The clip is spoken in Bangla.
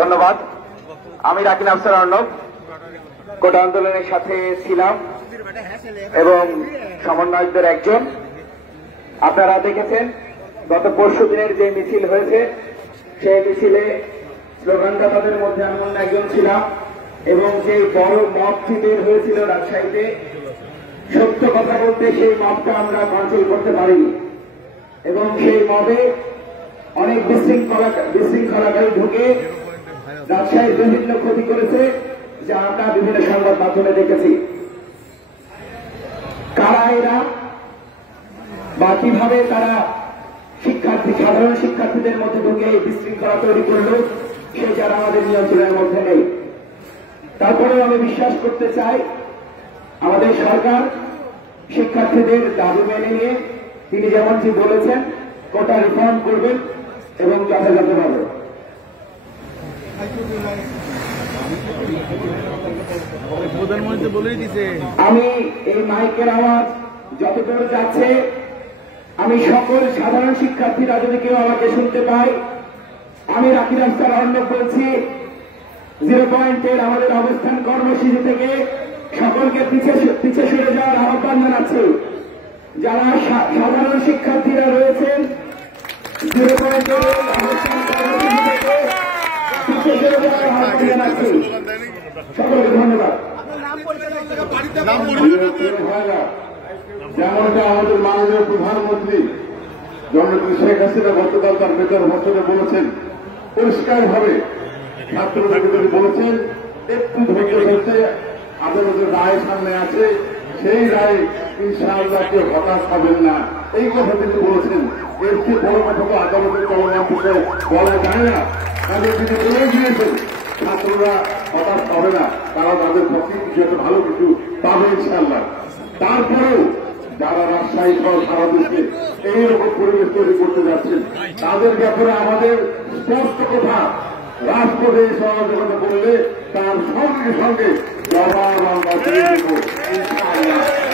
ধন্যবাদ। আমি রাকিন আফসার অর্ণব কোটা আন্দোলনের সাথে ছিলাম এবং সমন্বয়কদের একজন। আপনারা দেখেছেন গত পরশু দিনের যে মিছিল হয়েছে, সেই মিছিলে স্লোগানদাতাদের মধ্যে আমি অন্য একজন ছিলাম এবং যে বড় মবটি বের হয়েছিল রাজশাহীতে, সত্য কথা বলতে সেই মবটা আমরা কন্ট্রোল করতে পারিনি এবং সেই মবে অনেক বিশৃঙ্খলাকারী ঢুকে রাজশাহীর বিভিন্ন ক্ষতি করেছে, যা আমরা বিভিন্ন সংবাদ মাধ্যমে দেখেছি। কারা এরা বা কিভাবে তারা সাধারণ শিক্ষার্থীদের মধ্যে ঢুকে এই বিশৃঙ্খলা তৈরি করল, সে যারা আমাদের নিয়ন্ত্রণের মধ্যে নেই। তারপরেও আমি বিশ্বাস করতে চাই আমাদের সরকার শিক্ষার্থীদের দাবি মেনে নিয়ে তিনি যেমনটি বলেছেন কোটা রিফর্ম করবেন এবং যথাযথভাবে। আমি এই মাইকের আওয়াজ যতদূর যাচ্ছে, আমি সকল সাধারণ শিক্ষার্থীরা যদি কেউ আমাকে শুনতে পায়, আমি রাকিন আফসার অর্ণব বলছি, 0 পয়েন্টের আমাদের অবস্থান কর্মসূচি থেকে সকলকে পিছিয়ে সরে যাওয়ার আহ্বান জানাচ্ছি। যারা সাধারণ শিক্ষার্থীরা রয়েছেন 0 পয়েন্টের অবস্থান কর্মসূচি থেকে পিছিয়ে সরে যাওয়ার আহ্বান জানাচ্ছি। সকলকে ধন্যবাদ। যেমনটা আমাদের মাননীয় প্রধানমন্ত্রী জননেত্রী শেখ হাসিনা গতকাল তার বেতন ভাষণে বলেছেন, পরিষ্কারভাবে ছাত্রদের বলেছেন একটু ধৈর্য ধরতে, আদালতের রায় সামনে আছে, সেই রায় ইনশাআল্লাহ কেউ হতাশ হবেন না, এই কথা তিনি বলেছেন। এর চেয়ে বড় কথা তো আদালতের চলমান বিষয়ে বলা যায় না। তাদের তিনি বলে গিয়েছেন ছাত্ররা হতাশ হবে না, তারা তাদের পক্ষে কিছু একটা ভালো কিছু পাবে ইনশাআল্লাহ। তারপরেও যারা রাজশাহী সহ সারা দেশে এইরকম পরিবেশ তৈরি করতে যাচ্ছেন, তাদের ব্যাপারে আমাদের স্পষ্ট কথা, রাজপথে সহযোগিতা করলে তার সঙ্গে সঙ্গে জবাব আমরা দিয়ে দেব ইনশাআল্লাহ।